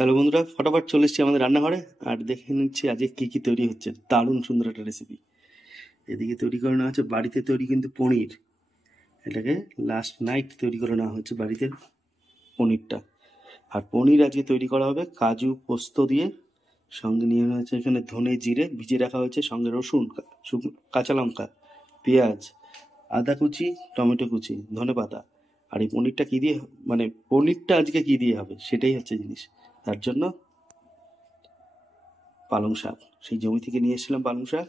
চলো বন্ধুরা, ফটাফট চলে এসেছি আমাদের রান্নাঘরে আর দেখে নিচ্ছি আজকে কি কি তৈরি হচ্ছে। দারুণ সুন্দর একটা রেসিপি। এদিকে তৈরি করে নেওয়া হচ্ছে বাড়িতে তৈরি কিন্তু পনির। এটাকে লাস্ট নাইট তৈরি করে নেওয়া হচ্ছে বাড়িতে পনিরটা। আর পনির আজকে তৈরি করা হবে কাজু পোস্ত দিয়ে। সঙ্গে নিয়ে নেওয়া হচ্ছে এখানে ধনে জিরে ভিজিয়ে রাখা হয়েছে, সঙ্গে রসুন, কাঁচা লঙ্কা, পেঁয়াজ, আদা কুচি, টমেটো কুচি, ধনে পাতা। আর এই পনিরটা কী দিয়ে, মানে পনিরটা আজকে কী দিয়ে হবে সেটাই হচ্ছে জিনিস। তার জন্য পালং শাক, সেই জমি থেকে নিয়ে এসেছিলাম পালং শাক,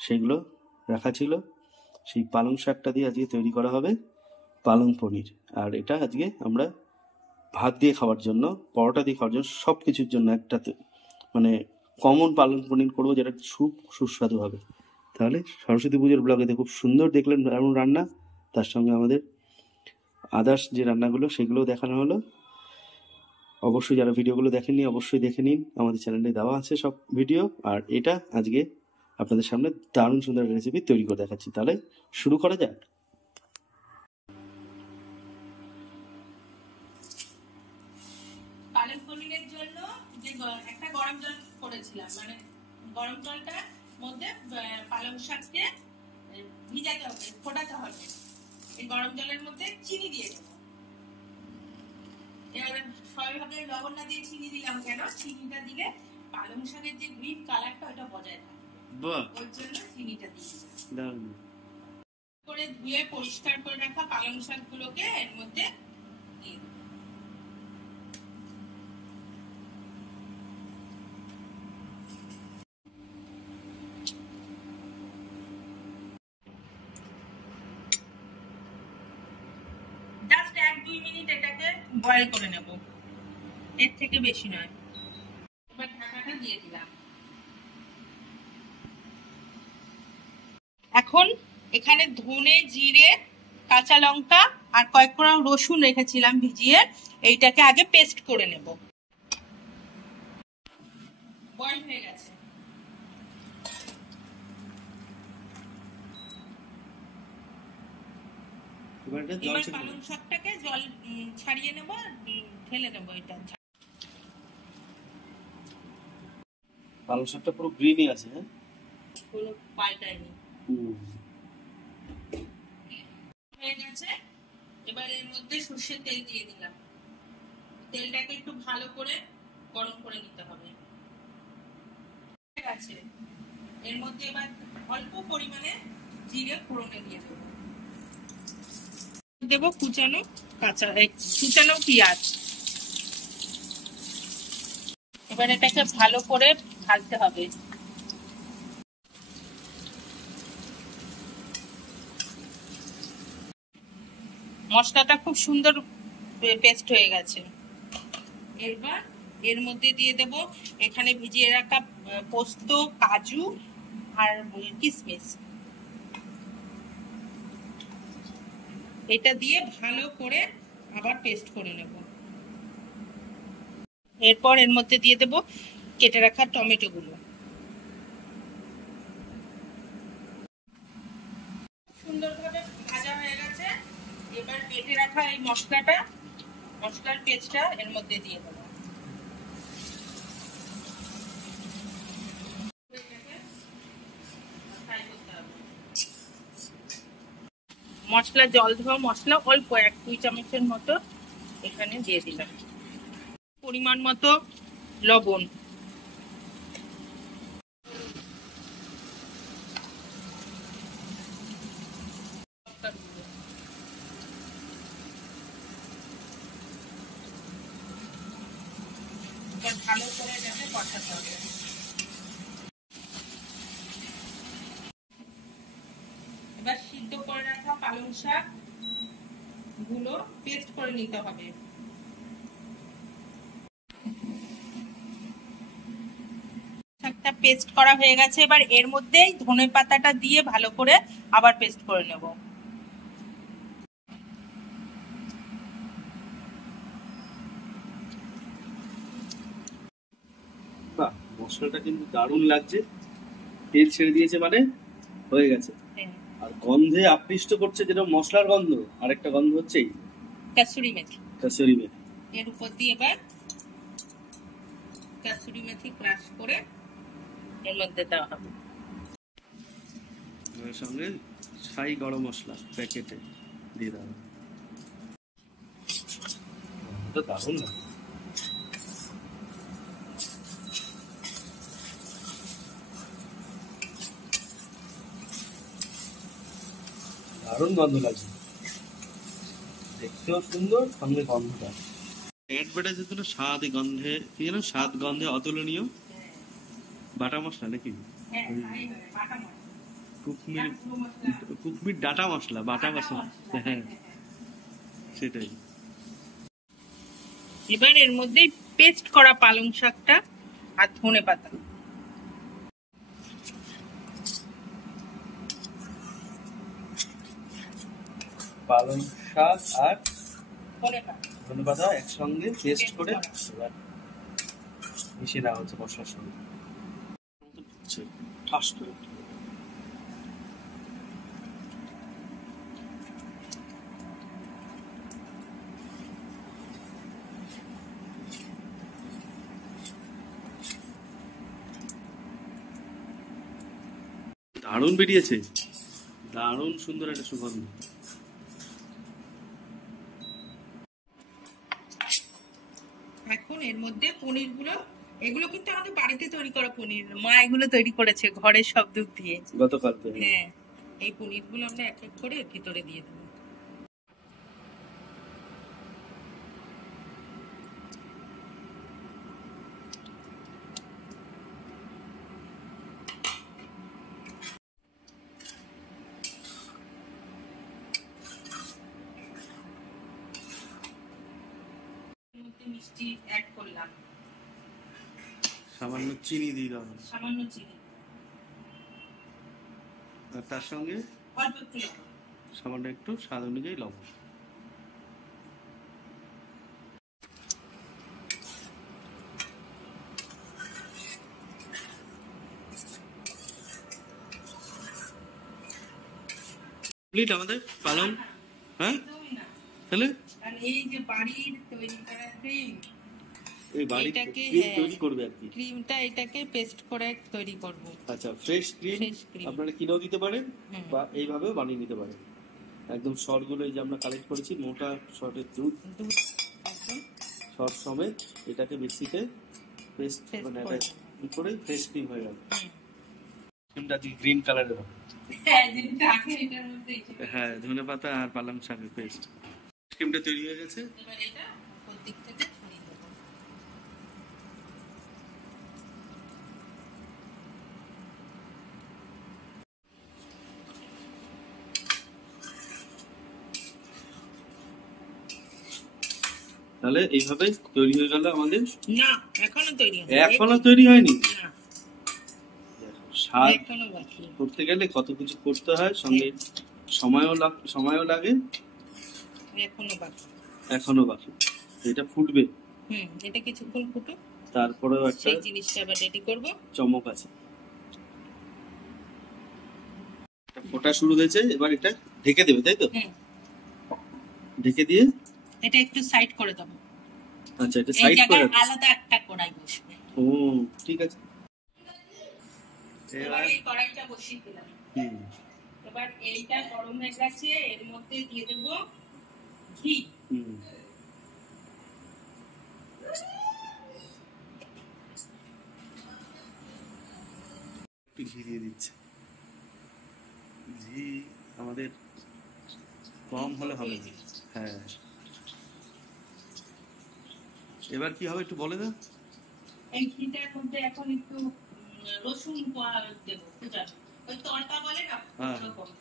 সেগুলো রাখা ছিল। সেই পালং শাকটা দিয়ে আজকে তৈরি করা হবে পালং পনির। আর এটা আজকে আমরা ভাত দিয়ে খাওয়ার জন্য, পরোটা দিয়ে খাওয়ার জন্য, সব কিছুর জন্য একটাতে মানে কমন পালং পনির করবো, যেটা খুব সুস্বাদু হবে। তাহলে সরস্বতী পুজোর ব্লগেতে খুব সুন্দর দেখলেন দারুণ রান্না, তার সঙ্গে আমাদের আদার্স যে রান্নাগুলো সেগুলোও দেখানো হলো। অবশ্যই যারা ভিডিওগুলো দেখেননি অবশ্যই দেখে নিন, আমাদের চ্যানেলে দেওয়া আছে সব ভিডিও। আর এটা আজকে আপনাদের সামনে দারুণ সুন্দর রেসিপি তৈরি করে দেখাচ্ছি। তাহলে শুরু করা যাক। পালং পনিরের জন্য যে একটা গরম জল করেছিলাম, মানে গরম জলটার মধ্যে পালং শাককে ভিজাতে হবে, ফোটাতে হবে। এই গরম জলের মধ্যে চিনি দিয়ে দেবো। এবার স্বাভাবিকভাবে লবণ না দিয়ে চিনি দিলাম কেন, চিনিটা দিলে পালং শাকের যে গ্রিন কালারটা ওটা বজায় থাকবে, ওর জন্য চিনিটা দিয়ে দিলাম। করে ধুয়ে পরিষ্কার করে রাখা পালং শাকগুলোকে এর মধ্যে দিয়ে দেবো। জাস্ট 1-2 মিনিট এটাকে বয়েল করে নেব, এর থেকে বেশি নয়। এবার ঢাকাটা দিয়ে দিলাম। এখন এখানে ধনে জিরে কাঁচা লঙ্কা আর কয়েক কোয়া রসুন রেখেছিলাম ভিজিয়ে, এইটাকে আগে পেস্ট করে নেব। বয়েল হয়ে গেছে। এবার পালং শাকটাকে জল ছাড়িয়ে নেব, ঢেলে নেব। এটা পালং শাকটা পুরো গ্রিনই আছে, হ্যাঁ, কোনো পাল্টায়নি। হয়ে গেছে। এবার এর মধ্যে সরষের তেল দিয়ে দিলাম। তেলটাকে একটু ভালো করে গরম করে নিতে হবে। ঠিক আছে, এর মধ্যে এবার অল্প পরিমাণে জিরে ফোড়নে দিয়ে দেবো। দেবো কুচানো পেঁয়াজ। এবার এটাকে ভালো করে ভাজতে হবে। মশলাটা খুব সুন্দর পেস্ট হয়ে গেছে। এবার এর মধ্যে দিয়ে দেব এখানে ভিজিয়ে রাখা পোস্ত, কাজু আর কিশমিশ। এটা দিয়ে ভালো করে আবার পেস্ট করে নেব। এরপর এর মধ্যে দিয়ে দেব কেটে রাখা টমেটো গুলো। সুন্দরভাবে ভাজা হয়ে গেছে। এবার বেটে রাখা এই মশলার পেস্টটা এর মধ্যে দিয়ে দেবো। মশলা, জল ধোয়া মশলা অল্প 1-2 চামচের মতো এখানে দিয়ে দিলাম। পরিমাণ মতো লবণ, ভালো করে এটাকে কষাতে হবে। এবার সিদ্ধ করে রাখা পালং শাক গুলো পেস্ট করে নিতে হবে। শাকটা পেস্ট করা হয়ে গেছে। এবার এর মধ্যেই ধনে পাতাটা দিয়ে ভালো করে আবার পেস্ট করে নেব। বাহ, মশলাটা কিন্তু দারুণ লাগছে। তেল ছেড়ে দিয়েছে মানে হয়ে গেছে। আর গন্ধে আকৃষ্ট করছে, যেটা মশলার গন্ধ, আর একটা গন্ধ হচ্ছে কাসুরি মেথি। কাসুরি মেথি। এর উপর দিয়ে এবার কাসুরি মেথি ক্রাশ করে এর মধ্যে দেওয়া হবে। এর সঙ্গে ছাই গরম মশলা প্যাকেটে দিয়ে দেওয়া হবে। এটা দারুণ লাগে। দারুণ গন্ধ লাগছে, দেখতেও সুন্দর, সঙ্গে গন্ধটা পেট বেড়ে যেত না, স্বাদ গন্ধে কি যেন, স্বাদ গন্ধে অতুলনীয়। বাটা মশলা নাকি? কুকমির ডাটা মশলা, বাটা মশলা। হ্যাঁ সেটাই। এবার এর মধ্যে পেস্ট করা পালং শাকটা আর ধনে পাতা, পালং শাক আর ধনে পাতা একসঙ্গে পেস্ট করে মিশিয়ে দেওয়া হচ্ছে মশলার সঙ্গে। ঠাস করে দারুণ বেরিয়েছে, দারুণ সুন্দর একটা সুগন্ধ। এখন এর মধ্যে পনির গুলো, এগুলো কিন্তু আমাদের বাড়িতে তৈরি করা পনির, মা এগুলো তৈরি করেছে ঘরের সব দুধ দিয়ে গতকালকে। হ্যাঁ, এই পনির গুলো আমরা এক এক করে ভিতরে দিয়ে দেবো। মিষ্টি অ্যাড করলাম, সামান্য চিনি দিয়ে দাও, সামান্য চিনি, আর তার সঙ্গে অল্প একটু লবণ, সামান্য একটু স্বাদ অনুযায়ী লবণ। আমাদের পালং, হ্যাঁ তাহলে এই যে বাড়ির তৈরি করা ক্রিম, এই বাড়ির ক্রিম তৈরি করবে আর কি, ক্রিমটা এটাকে পেস্ট করে তৈরি করব। আচ্ছা, ফ্রেশ ক্রিম আপনারা কিনেও দিতে পারেন বা এইভাবেও বানিয়ে নিতে পারেন। একদম শর্টগুলো এই যে আমরা কালেক্ট করেছি, মোটা শর্টের দুধ একদম শর্ট সমেত এটাকে মিক্সিতে পেস্ট মানে এটা করে ফ্রেশ ক্রিম হয়ে গেল। ক্রিমটা গ্রিন কালারের হবে, হ্যাঁ ধনে পাতা আর পালং শাকের পেস্ট। ক্রিমটা তৈরি হয়ে গেছে, এবার এটা উপর দিক থেকে ছড়িয়ে দেব। তাহলে এইভাবে তৈরি হয়ে গেল আমাদের। না এখনো তৈরি হয়নি, এখনো তৈরি হয়নি, না স্বাদ এখনো বাকি। করতে গেলে কত কিছু করতে হয়, সঙ্গে সময়ও লাগে, এখনো বাকি। এটা ফুটবে, এটা কিছুক্ষণ ফুটুক, তারপরেও একটা সেই জিনিসটা আবার রেডি করব, চমক আছে। এটা ফোটা শুরু হয়েছে, এবার এটা ঢেকে দেবে, তাই তো? ঢেকে দিয়ে এটা একটু সাইড করে দেব। আচ্ছা, এটা সাইড করে দেব, আলাদা একটা কড়াই বসবে। ও ঠিক আছে। এবার এই কড়াইটা বসিয়ে দিলাম। এবার এইটা গরম হয়ে গেছে, এর মধ্যে দিয়ে দেব ঘি। ঘি দিয়ে দিচ্ছে, ঘি আমাদের কম হলে হবে না। হ্যাঁ, এবার কি হবে একটু বলে দাও। এই ঘিটার মধ্যে এখন একটু রসুন দেব, ওই তড়কা বলে না,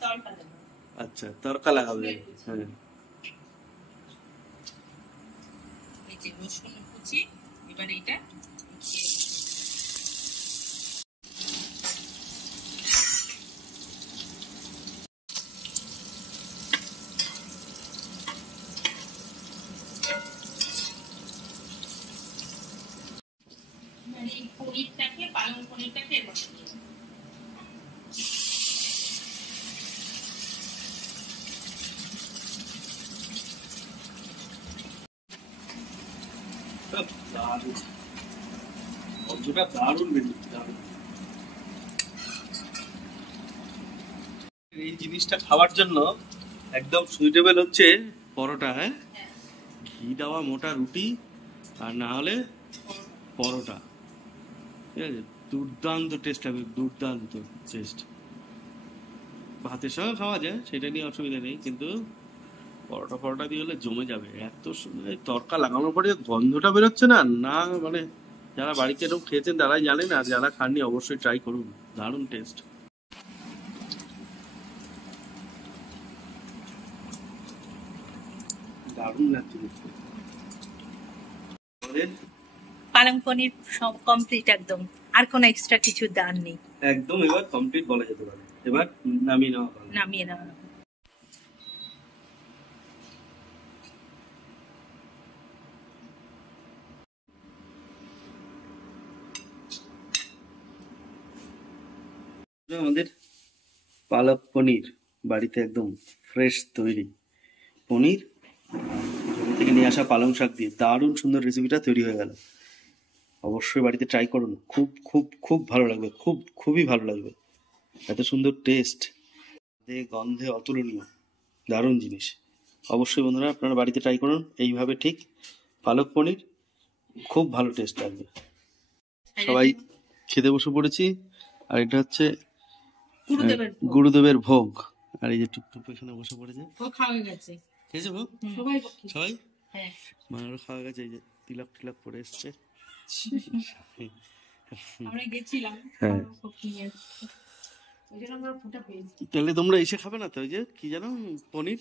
তড়কা দেব। আচ্ছা, তড়কা লাগাবে। হ্যাঁ, এই যে রসুন কুচি, এবার এটা এই পনিরটাকে, পালং পনিরটাকে এর মধ্যে দিয়ে গন্ধটা দারুণ বেরোচ্ছে, দারুণ। এই জিনিসটা খাওয়ার জন্য একদম সুইটেবল হচ্ছে পরোটা, হ্যাঁ, ঘি দেওয়া মোটা রুটি আর না হলে পরোটা, ঠিক আছে, দুর্দান্ত টেস্ট হবে, দুর্দান্ত টেস্ট। ভাতের সঙ্গে খাওয়া যায়, সেটা নিয়ে অসুবিধা নেই, কিন্তু পরোটা ফরোটা দিয়ে হলে জমে যাবে। এত সুন্দর এই তড়কা লাগানোর পরে যে গন্ধটা বেরোচ্ছে না, না মানে যারা বাড়িতে এরকম খেয়েছেন তারাই জানেন, আর যারা খাননি অবশ্যই ট্রাই করুন, দারুণ টেস্ট। দারুণ লাগছে দেখতে। আমাদের পালং পনির সব কমপ্লিট একদম, আর কোনো এক্সট্রা কিছু দান নেই, একদম এবার কমপ্লিট বলা যেতে পারে। এবার নামিয়ে নেওয়া ভালো। নামিয়ে নেওয়া। আমাদের পালক পনির বাড়িতে একদম ফ্রেশ তৈরি পনির, জমি থেকে নিয়ে আসা পালং শাক দিয়ে দারুণ সুন্দর রেসিপিটা তৈরি হয়ে গেল। অবশ্যই বাড়িতে ট্রাই করুন, খুব খুব খুব ভালো লাগবে, খুবই ভালো লাগবে। এত সুন্দর টেস্ট, গন্ধে অতুলনীয়, দারুণ জিনিস। অবশ্যই বন্ধুরা আপনারা বাড়িতে ট্রাই করুন এইভাবে, ঠিক পালক পনির, খুব ভালো টেস্ট লাগবে। সবাই খেতে বসে পড়েছি, আর এটা হচ্ছে গুরুদেবের ভোগ। আর এই যে টুকটুক এখানে বসে পড়েছে, খাওয়া গেছে, খেয়েছে ভোগ সবাই সবাই, হ্যাঁ মায়েরও খাওয়া গেছে। এই যে তিলক টিলক পরে এসছে। আমরা গেছিলাম, হ্যাঁ, তাহলে তোমরা এসে খাবে না তো? ওই যে কি জানো, পনির,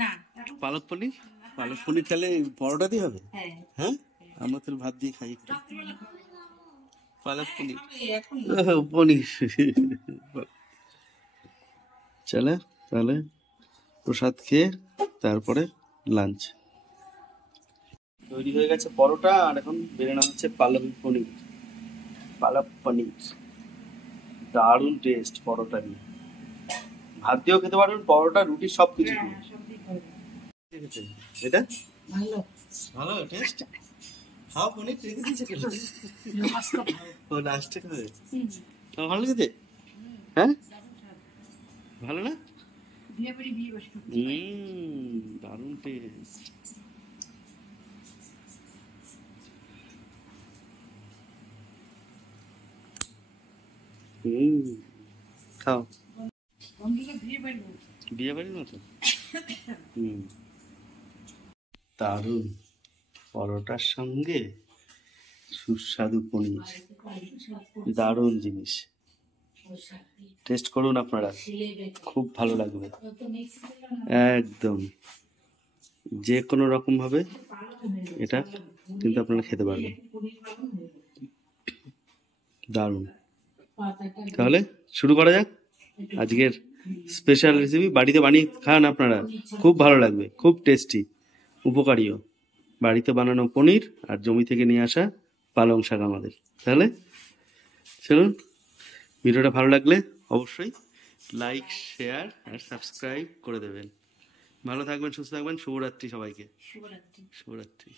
না পালক পনির, পালক পনির তাহলে পরোটা দিয়ে হবে? হ্যাঁ হ্যাঁ, আমরা তাহলে ভাত দিয়ে খাই একটু পালক পনির, এখন পনির। চলে তাহলে প্রসাদ খেয়ে তারপরে লাঞ্চ। তৈরি হয়ে গেছে পরোটা, আর এখন বেড়ে নেওয়া হচ্ছে পালক পনির। পালক পনির দারুণ টেস্ট, পরোটা দিয়ে ভাত দিয়েও খেতে পারবেন, পরোটা রুটি সবকিছু দিয়ে। এটা ভালো ভালো টেস্ট। খাও পনির, রেখে দিয়েছে কেন? ও লাস্টে খাবে, ভালো লেগেছে? হ্যাঁ, ভালো না? দারুণ টেস্ট। খাও, বিয়ে বাড়ির মতো। দারুণ, পরোটার সঙ্গে সুস্বাদু পনির, দারুণ জিনিস। টেস্ট করুন আপনারা, খুব ভালো লাগবে একদম। যে কোনো রকম ভাবে এটা কিন্তু আপনারা খেতে পারবেন, দারুণ। তাহলে শুরু করা যাক আজকের স্পেশাল রেসিপি। বাড়িতে বানিয়ে খান আপনারা, খুব ভালো লাগবে, খুব টেস্টি, উপকারীও। বাড়িতে বানানো পনির আর জমি থেকে নিয়ে আসা পালং শাক আমাদের। তাহলে চলুন, ভিডিওটা ভালো লাগলে অবশ্যই লাইক, শেয়ার আর সাবস্ক্রাইব করে দেবেন। ভালো থাকবেন, সুস্থ থাকবেন। শুভরাত্রি সবাইকে। শুভরাত্রি।